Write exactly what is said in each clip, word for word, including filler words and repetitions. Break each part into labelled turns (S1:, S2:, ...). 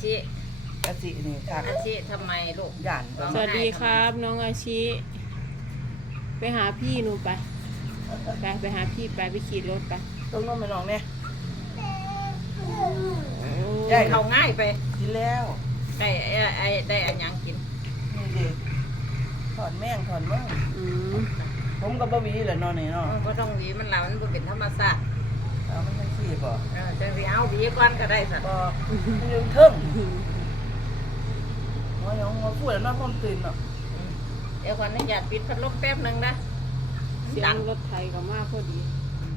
S1: ชิ
S2: อาชินี่ครับ
S1: อาชิทำไมลูก
S2: ย่าน
S3: สวัสดีครับน้องอาชิไปหาพี่หนูไปไปไปหาพี่ไปไปขี่รถไป
S2: ต้องน้องไปน้องเนี่ย
S3: ใหญ่
S1: เขาง่ายไป
S2: กินแล้ว
S1: ได้ไอ้ได้อันยังกิน
S2: นี่ดิถอนแม่งถอนแม่งผมกับบะหมี่แหละนอนนี่เนาะ
S1: ก็ต้องหวีมันแล้วมันเป็นธรรมชาติ
S2: เอามันยังสีบ่
S1: เออจะเอาหวีก้อนก็ได้สัตว์
S2: บ่มันยังเทิงหัวยังหัวฟูแล้วนอนพร้อมตื่นเนาะ
S1: เดี๋ยวก่อนนี่อยากปิดพัดลมแป๊บนึงนะ
S3: เสียงรถไทยก็มากพอดี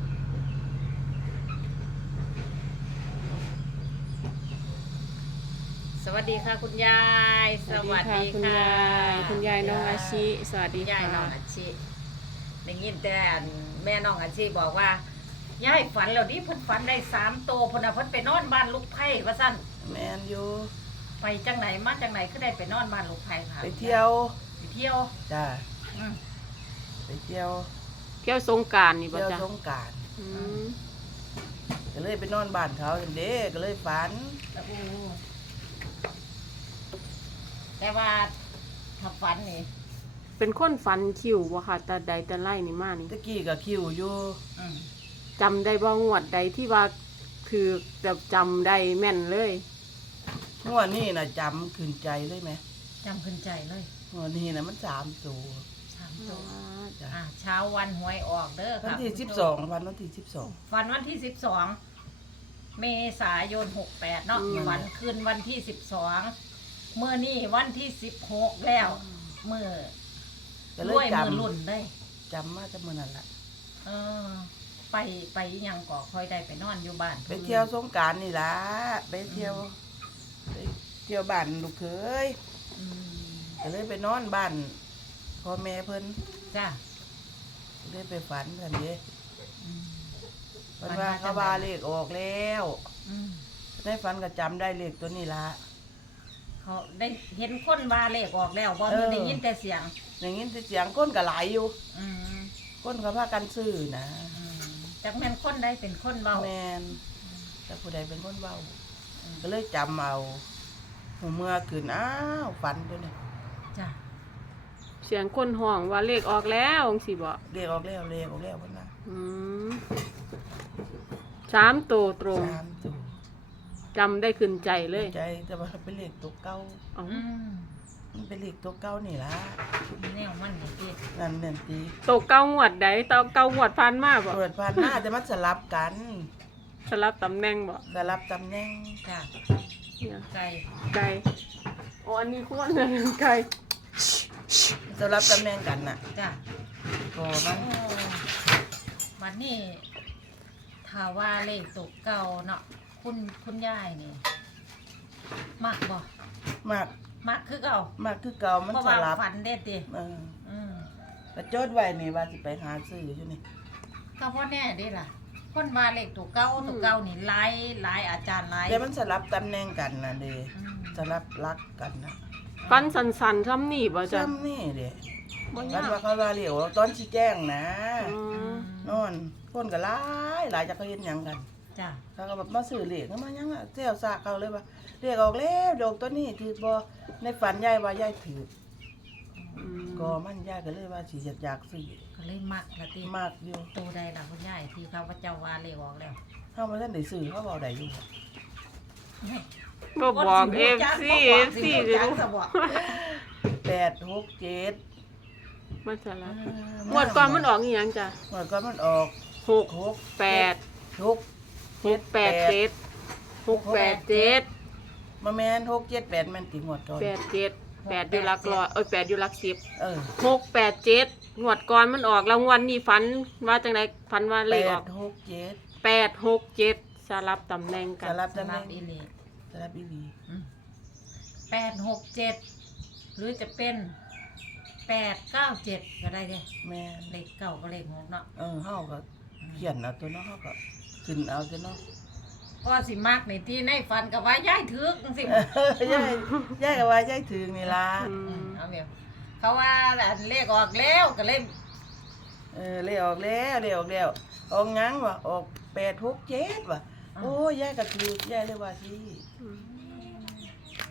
S1: สวัสดีค่ะคุณยายสวัสดี
S3: คุณยายคุณยายน้องอาชิสวัสดีค่ะ
S1: ยายน้องอาชิได้ยินแต่แม่น้องอาชิบอกว่ายายฝันแล้วดิเพิ่นฝันได้สามโตเพิ่นน่ะเพิ่นไปนอนบ้านลูกไผ่ว่าซั่น
S2: แม่นอยู่
S1: ไปจังไหนมาจังไหนคือได้ไปนอนบ้านลูกไผ่ค่ะ
S2: ไปเที่ยว
S1: ไปเที่ยว
S2: จ้าไปเที่ยว
S3: เที่ยวสงกรานต์นี่บ่จ้ะ
S2: เที่ยวสงกรานต์ก็เลยไปนอนบ้านเขาจังเด้ก็เลยฝัน
S1: แต่ว่าถ้าฝันนี่
S3: เป็นคนฝันคิวบ่ค่ะแต่ใดแต่ไล่นี่มานี่
S2: ตะกี้ก็คิวอยู่
S3: จำได้บ่งวดใดที่ว่าคือแบบจำได้แม่นเลย
S2: งวดนี้น่ะจำขึ้นใจเลยไหม
S1: จำขึ้นใจเลย
S2: งวดนี้น่ะมันสามตัว
S1: สามตัวอ่าเช้าวันหวยออกเด้อค่ะ
S2: วันที่สิบสองวันวันที่สิบสอง
S1: วันวันที่สิบสองเมษายนหกแปดเนาะวันคืนวันที่สิบสองเมื่อนี่วันที่สิบหกแล้วเมื่อด้วยมือลุ่นได้
S2: จำมาจะเมื่อนั้นละ
S1: เออไปไปยังก่อคอยได้ไปนอนอยู่บ้าน
S2: ไปเที่ยวสงกรานต์นี่ล่ะไปเที่ยวไปเที่ยวบ้านลูกเขยก็เลยไปนอนบ้านพ่อแม่เพิ่น
S1: จ้า
S2: เลยไปฝันกันเด้ฝันว่าเขาว่าเลขออกแล้วในฝันก็จำได้เลขตัวนี้ละ
S1: เขาได้เห็นคนว่าเลขออกแล้วบ่ได้ยินแต่เสียง
S2: ได้ยินแต่เสียงคนก็หลายอยู่คนเขาพากันซื้อนะ
S1: จากแม่นคนใดเป็นคนเบา
S2: แม่นแต่ผู้ใดเป็นคนเบาก็เลยจำเอาหัวเมื่อคืนอ้าวฝันตัวนี้
S1: จ้ะ
S3: เสียงคนห้องว่าเลขออกแล้วจังซี่บ่
S2: เลขออกแล้วเลขออกแล้วพุ่นน่ะ
S3: อืมสามตัวตรง
S2: สามตัว
S3: จำได้ขึ้นใจเลย
S2: ใจแต่ว่าเป็นเลขตัวเก่า
S3: อ๋อ
S2: มันเป็นเลขตัวเก่านี่ล่ะ
S1: แนวมันนี่ติ
S2: นั่นนั่นติ
S3: ตัวเก่างวดใดตัวเก่างวดผ่านมาบ่
S2: งวดผ่านมาแต่มันสลับกัน
S3: สลับตำแหน่งบ่
S2: สลับตำแหน่ง
S1: จ้ะไก่
S3: ไก่อ๋ออันนี้ควรเลยไก่
S2: สลับตำแหน่งกันน่ะ
S1: จ้ะ
S2: ก็มัน
S1: วันนี้ถ้าว่าเลขตัวเก่าเนาะคุณคุณยายนี่มักบ่
S2: มัก
S1: มักคือเก่า
S2: มักคือเก่ามันสลับ
S1: ฝันเด็ดดิ
S2: เอออืมก็จดไว้นี่ว่าสิไปหาซื้ออยู่นี่
S1: ก็บ่แน่เด้ล่ะคนว่าเลขตัวเก่าตัวเก่านี่หลายหลายอาจารย์หลาย
S2: แต่มันสลับตำแหน่งกันน่ะเด้สลับลักกันน่ะ
S3: ฟันสันๆซ้ำนี่บ่จ๊ะ
S2: ซ้ำนี่เด้กันว่าเขาว่าเรียกว่าตอนสิแจ้งนะนอนคนก็หลายหลายจักเขาเฮ็ดหยังกัน
S1: จ้ะ
S2: เขาก็แบบมาซื้อเลขก็มายังอ่ะเที่ยวซากเขาเลยว่าเลขออกแล้วดอกตัวนี้ถือบ่ในฝันยายว่ายายถือก็มันยายก็เลยว่าสิอยากซื้อ
S1: ก็เลยมักละติ
S2: มักอยู่
S1: ตัวใดล่ะคุณยายที่เขาพระเจ้าว่าเลขออกแล้ว
S2: เฮาบ่ทันได้ซื้อเขาเว้าได้อยู่
S3: บ่บอก เอฟ ซี เอฟ ซีสิ
S2: แปด หก เจ็ด
S3: มันสลับงวดก่อนมันออกอีหยังจ้ะ
S2: งวดก่อนมันออก
S3: หก หก แปด
S2: หก
S3: หก แปด เจ็ด หก แปด เจ็ด
S2: บ่แม่นหก เจ็ด แปดแม่นติงวดก่อน
S3: แปด เจ็ด แปดอยู่หลักร้อยเอ้ยแปดอยู่หลักสิบ
S2: เออ
S3: หก แปด เจ็ดงวดก่อนมันออกรางวัลนี่ฝันว่าจังได๋ฝันว่าเลขออก
S2: แปด หก เจ็ด
S3: แปด หก เจ็ดสลับตำแหน่งกัน
S2: สลับตำแหน่ง
S1: อีหลี
S2: สลับอีหลี
S1: แปด หก เจ็ดหรือจะเป็นแปด เก้า เจ็ดก็ได้เด้
S2: แม่
S1: เลขเก้าก็เลขหกเนาะ
S2: เออเฮาก็เขียนเอาตัวเนาะเฮาก็ขึ้นเอาตัวเนาะ
S1: ก็สิมักนี่ที่ในฝันก็ว่ายายถึกจังซี่
S2: ยายยายก็ว่ายายถึกนี่ล่ะ
S1: เอาแม่เขาว่าเลขออกแล้วก็เลย
S2: เออเลขออกแล้วเลขออกแล้วออกหยังวะออกแปด หก เจ็ดว่ะโอ้ยายก็ถึกยายเลยว่าสิ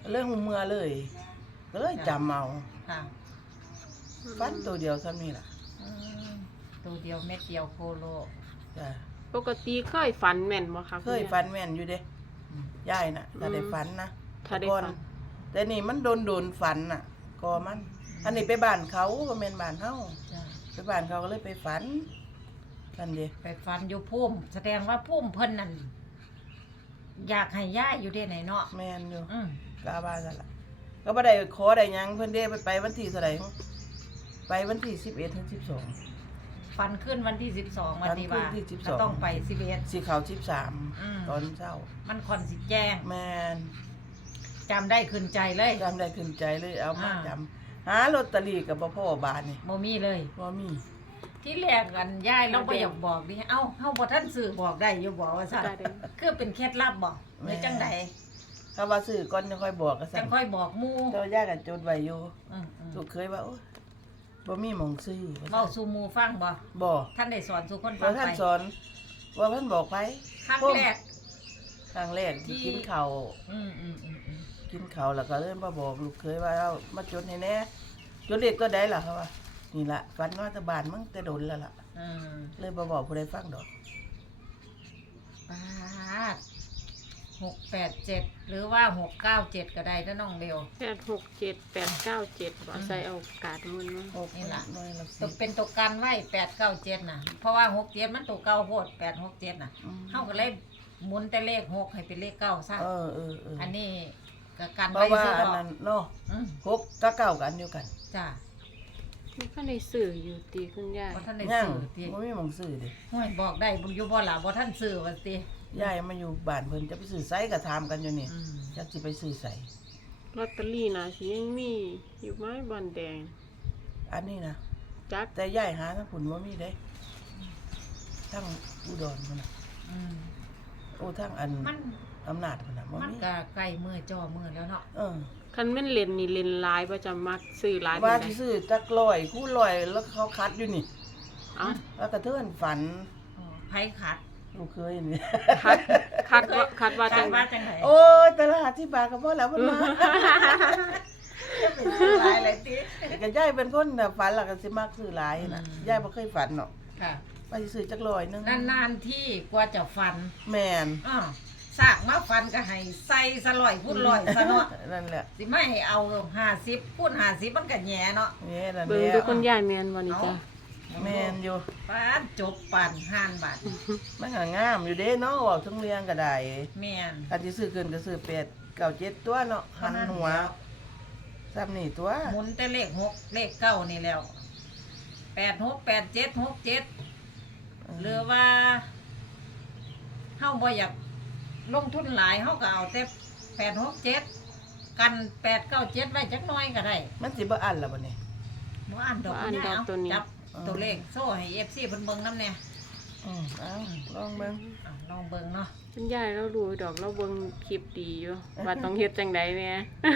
S2: เรื่องหูเมื่อเลย ก็เลยจำเอา
S1: ค่ะ
S2: ฟันตัวเดียวซ้ำนี่ล่ะ
S1: อืมตัวเดียวเม็ดเดียวโคโล
S2: จ้ะ
S3: ปกติเคยฝันแม่นบ่คะ
S2: เคยฟันแม่นอยู่เด้ยายน่ะถ้าได้ฟันนะ
S3: ถ้าได้
S2: ก่อน
S3: ฝัน
S2: แต่นี่มันโดนโดนฝันน่ะก็มัน อันนี้ไปบ้านเขาก็แม่นบ้านเฮา
S1: จ้ะ
S2: ไปบ้านเขาก็เลยไปฝันนั่นเด้
S1: ไปฟันอยู่พุ่มแสดงว่าพุ่มเพิ่นนั่นอยากให้ย่ายอยู่เด้ไหนเนาะ
S2: แม่นอยู่
S1: อืม
S2: กาบ้านกันล่ะก็บ่ได้ขอได้หยังเพิ่นเด้ไปไปวันที่เท่าไหร่ไปวันที่สิบเอ็ดถึงสิบสอง
S1: ฟันขึ้นวันที่สิบสองวันที่
S2: ฟัน
S1: ว่า
S2: ขึ้นที่สิบส
S1: ก็
S2: อง
S1: ต้องไปสิบเอ็ด
S2: สิเข้าสิบสาม
S1: อืม
S2: ตอนเช้า
S1: มันคอนสิแจ้ง
S2: แม่น
S1: จำได้ขึ้นใจเลย
S2: จำได้ขึ้นใจเลยเอามา
S1: อ่า
S2: จำหาลอตเตอรี่กับบ่พ่อบาทนี่
S1: บ่มีเลย
S2: บ่มี
S1: ที่แรกกันยายเราก็อยากบอกดิเอ้าเฮาบ่ทันซื้อบอกได้อยู่บอกว่าซั่น
S3: ได้เด้อ
S1: คือเป็นเคล็ดลับบ่หรือจังได
S2: ถ้าว่าซื้อก่อนจะค่อยบอกก็
S1: จั
S2: ซั่น
S1: งค่อยบอกหมู่
S2: เจ้าย่ากันจดไว้อยู่
S1: อืมอืม
S2: ลูกเคยว่าโอ้ยบ่มีหม่องซื้อ
S1: เว้าสู่หมู่ฟังบ่
S2: บ่
S1: ท่านได้สอนสู่คนฟั
S2: แล้ว
S1: ง
S2: ท่าน
S1: ไป
S2: สอนว่าเพิ่นบอกไป
S1: ครั้งแรก
S2: ครั้งแรก
S1: ที่
S2: กินข้าว
S1: อืมอืมอืมอืม
S2: กินข้าวแล้วก็เริ่มมาบอกลูกเคยว่าเอามาจดให้แน่จดเลขตัวใดล่ะเขาว่านี่ล่ะฝันว่าแตะบานมึงแต่โดนแล้วล่ะ
S1: อืม
S2: เลยบ่บอกผู้ใดฟังดอก
S1: ปาดหกแปดเจ็ดหรือว่าหกเก้าเจ็ดก็ได้นะน้องเร็ว
S3: แปดหกเจ็ดแปดเก้าเจ็ดบ่ใส่เอากาดมันมา
S2: หก
S1: นี่ล่ะ
S2: น้อยละ
S1: ตั
S2: สิ
S1: วเป็นตัวกันไว้แปดเก้าเจ็ดน่ะ เพราะว่าหกเจ็ดมันตัวเก้าโพดแปดหกเจ็ดน่ะ
S2: อืม
S1: เฮาก็เลยหมุนแต่เลขหกให้เป็นเลขเก้าซะ
S2: เออเออเออ
S1: อันนี้ก็กัน
S2: เพ
S1: ไว้
S2: ราะว่า
S1: ซื้อ
S2: อัน
S1: ดอก
S2: นั้นเนาะ
S1: อืม
S2: หกกับเก้ากันเดียวกัน
S1: จ้า
S3: มันก็ได้สื่ออยู่ตีคุณยาย
S1: บ่ท่านได้
S2: ยัง
S1: ซื้อติ
S2: บ่มีหม่องซื้อดิ
S1: ห้วยบอกได้บ่อยู่บ่ล่ะบ่ท่านซื้อว่าติ
S2: ยายมาอยู่บ้านเพิ่นจะไปซื้อไสก็ถามกันอยู่นี่
S1: อืม
S2: จักสิไปซื้อไส
S3: ลอตเตอรี่น่ะสิยังมีอยู่ไม้บานแดง
S2: อันนี้นะ
S3: จัก
S2: แต่ยายหาทั้งผุนบ่มีเด้ทั้งอุดรพุ่นน่ะ
S1: อืม
S2: โอ้ทั้งอัน
S1: มัน
S2: อำนาจพุ่นน่ะบ่
S1: มัน
S2: มี
S1: ก็ใกล้มือจ่อมือแล้วเนาะ
S2: เออ
S3: คันแม่นเล่นนี่เล่นหลายประจำมักซื้อหลาย
S2: ว่า
S3: ปานใด
S2: ที่ซื้อจักร้อยคู่ร้อยแล้วเขาคัดอยู่นี่
S3: เอ้า
S2: แล้วก็เทินฝัน
S1: อ๋อไผขัด
S2: ลูกเคยนี่
S3: คัดคัดว่าคัดว่า
S1: ขั
S3: จั
S1: ด
S3: ง
S1: ว่าจังได
S2: โอ้ยแต่ละหาที่บาทก็พอแล้วมันมา
S1: เป็นซื้อหลายเลยติ
S2: ก็ยายเป็นคนน่ะฝันแล้วก็สิมักซื้อหลายน่ะ
S1: อืม
S2: ยายบ่เคยฝันเนาะ
S1: ค่ะ
S2: ว่าสิซื้อจักร้อยหนึง
S1: นานๆที่กว่าจะฟัน
S2: แม่น
S1: อ้อสากมาฟันก็ให้ใส่สลอยพูดลอยซะเนาะ
S2: นั่นแหละ
S1: สิไม่ให้เอาห้าสิบพูดห้าสิบมันก็แหย่เนาะ
S2: นี่นั่นแห
S3: เบิ่ง
S2: ละ
S3: ดูคุณยายแม่นบ่นี่จ้ะ
S2: แม่นอยู่
S1: ปานจบปานห้านบาท
S2: มันก็งามอยู่เด้เนาะเว้าทั้งเรียงก็ได้
S1: แม่น
S2: อันที่ซื้อเกินก็ซื้อแปดเก้าเจ็ดตัวเนาะหันหัวซ้ำนี่ตัว
S1: หมุนแต่เลขหกเลขเก้านี่แล้วแปดหกแปดเจ็ดหกเจ็ดหรือว่าเฮาบ่อยากลงทุนหลายเฮาก็เอาแต่แปดหกเจ็ดกันแปดเก้าเจ็ดไว้จักหน้อยก็ได้
S2: มันสิบ่อันละบ่นี่
S1: บ่อ่านดอก
S3: บ่อ่าน
S1: คุณ
S3: ด
S1: ยาย
S3: อก
S1: เอา
S3: ตัวนี้
S1: จับตัวเลขโซ่ให้ เอฟ ซี เพิ่นเบิ่งนำแน่
S2: อืมเอาลองเบิ่ง
S1: อ่ะลองเบิ่งเนาะ
S3: คุณยายเรารู้ดอกเราเบิ่งคลิปดีอยู่ว่าต้องเฮ็ดจังไดแหน่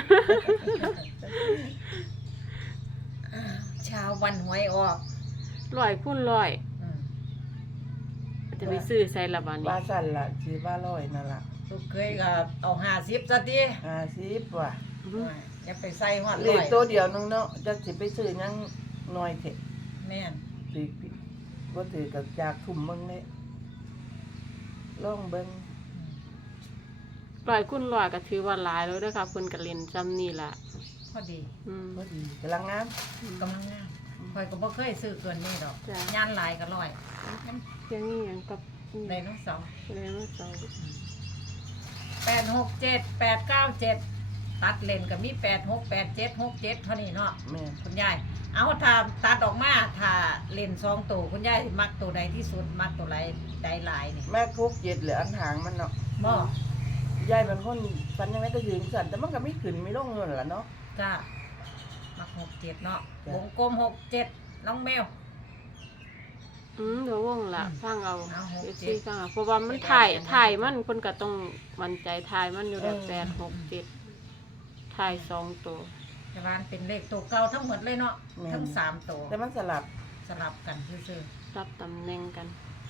S1: เช้าวันหวยออก
S3: ร้อยคูณร้อย
S1: อืม
S3: จะไปซื้อใส่ละบัดนี้
S2: ว่าสั่นล่ะสิว่าร้อยนั่นล่ะ
S1: ลูกเคยก็เอาห้าสิบซะติ
S2: ห้าสิบว่ะ
S3: อื้อ
S1: อย่าไปใส่ฮอด
S2: เล
S1: ร้
S2: ข
S1: อย
S2: ตัวเดียวนึงเนาะจักสิไปซื้อหยังน้อยเถอะ
S1: แม่น
S2: สิบ่ถือกับจากทุ่มเบิ่งเด้ลองเบิ่ง
S3: ร้อยคูณร้อยก็ถือว่าหลายแล้วเด้อค่ะเพิ่นก็เล่นจำนี่ล่ะ
S1: พอดี
S3: อืม
S2: พอดีกำลังงาม
S1: กำลังงามข่อยก็บ่เคยซื้อเกินนี้ดอก
S3: จ้ะ
S1: ยานหลายก็ร้อย
S3: เสียงนี้หยังกับ
S1: ไดโนเสาร์
S3: เรียนว่าเสา
S1: แปดหกเจ็ด แปดเก้าเจ็ดตัดเลนก็มีแปดหก แปดเจ็ด หกเจ็ดเท่านี้เนาะ
S2: แม่น
S1: คุณยาย เอาถ้าตัดออกมาถ้าเลนสองตัวคุณยายมักตัวใดที่สุดมักตัวใดใดหลายนี่
S2: แม่คุกเจ็ดเหลืออันหางมันเนาะ
S1: บ่
S2: ยายเป็นคนฝันยังไงก็ยืนสั่นแต่มันก็ไม่ขึ้นไม่ลงนั่นล่ะเนาะ
S1: จ้ามักหกเจ็ดเนาะ
S2: จ้ะ
S1: วงกลมหกเจ็ดน้องแมว
S3: อืมเดี๋ยววงล่ะ
S1: อืม
S3: ฟังเอา
S1: เอาหก
S3: เอ
S1: เจ็ด
S3: ซีฟังเอาเพราะว่ามันถ่ายถ่ายมันเพิ่นก็ต้องมั่นใจถ่ายมันอยู่แล้วแปดหกเจ็ดถ่ายสองตัว
S1: แต่ว่ามันเป็นเลขตัวเก่าทั้งหมดเลยเนาะทั้งสามตัว
S2: แต่มันสลับ
S1: สลับกันซื่อ
S3: รับตำแหน่งกัน
S1: ๆ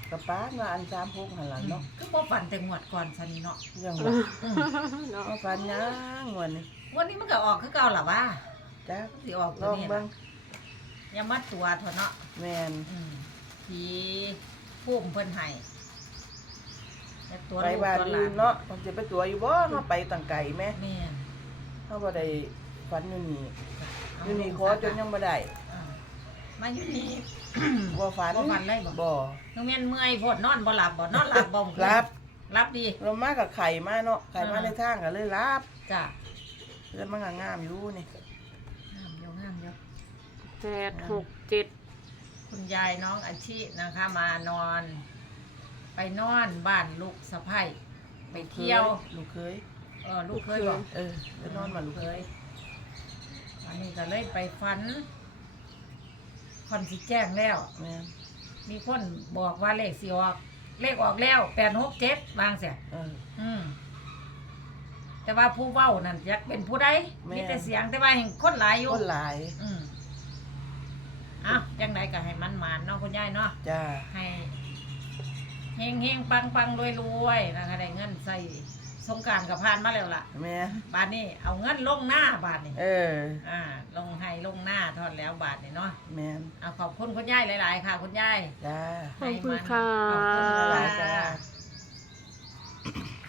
S2: กระป้านว่าอันสามพกหันหลังเนาะ
S1: คือบ่ฝันแต่งวดก่อนซะนี่เนาะ
S2: ยังว่า
S1: อืม
S3: เนาะ
S2: มาฟันยังงวันนี้
S1: วันนี้มันก็ออกคือเก่าล่ะว่า
S2: จ้า
S1: สิออก
S2: ล
S1: ตัว
S2: อง
S1: นี้
S2: เบิ่
S1: ล่ะ
S2: ง
S1: อย่ามาตัวเถอะเนาะ
S2: แมน
S1: อืมผีพุ่มเพิ่นให้แต่ตัว
S2: ไป
S1: ลูก
S2: บ้าน
S1: ตัวหลา
S2: อื่
S1: น
S2: นเนาะมันจะไปตัวอยู่บ่เฮาไปต่างไก่แม่
S1: แม่น
S2: เฮาบ่ได้ฟันอยู่นี่
S1: เา
S2: อยู่นี่ขอจนยังบ่ได้
S1: อ่ามาอยู่นี่
S2: บ่ฝัน
S1: บ่ฝันเลยบ่
S2: บ่
S1: คือแม่นเมื่อยโพดนอนบ่หลับบ่นอนหลับบ่มื้อคืน
S2: รับ
S1: รับดี
S2: เรามากับไข่มาเนาะไข่มา
S1: อ่า
S2: ในทางก็เลยรับ
S1: จ้ะ
S2: แล้วมันก็งามอยู่นี่
S1: งามอยู่งามอยู่
S3: แปดหกเจ็ด
S1: คุณยายน้องอาชีนะคะ มานอน ไปนอนบ้านลูกสะใภ้ไปเที่ยว
S2: ลูกเคย
S1: เออลูกเคยบอก
S2: เออไปนอนมาลูกเคย
S1: อันนี้ก็เลยไปฟันคอนสิแจ้งแล้ว
S2: แม่น
S1: มีคนบอกว่าเลขสิออก เลขออกแล้วแปดหกเจ็ดวางเสีย
S2: เออ
S1: อืมแต่ว่าผู้เว้านั่นอยากเป็นผู้ใด
S2: แม่
S1: มีแต่เสียงแต่ว่าเห็นคนหลายอยู่
S2: คนหลาย
S1: อืมอ่ะจังไดก็ให้มันหมานเนาะคุณยายเนาะ
S2: จ้า
S1: ให้เฮงเฮงปังปังรวยรวยนะคะได้เงินใส่สงกรารกับพานมาแล้วล่ะ
S2: แม่
S1: บาทนี้เอาเงินลงหน้าบาทนี้
S2: เออ
S1: อ่า ลงให้ลงหน้าทอดแล้วบาทนี้เนาะ
S2: แม่น
S1: เอาขอบคุณคุณยายหลาย ๆ ค่ะ คุณยาย
S2: จ้า
S3: ขอบคุณค่ะ
S1: ขอบคุณ
S2: หลา
S1: ค่ะ
S2: ยจ้า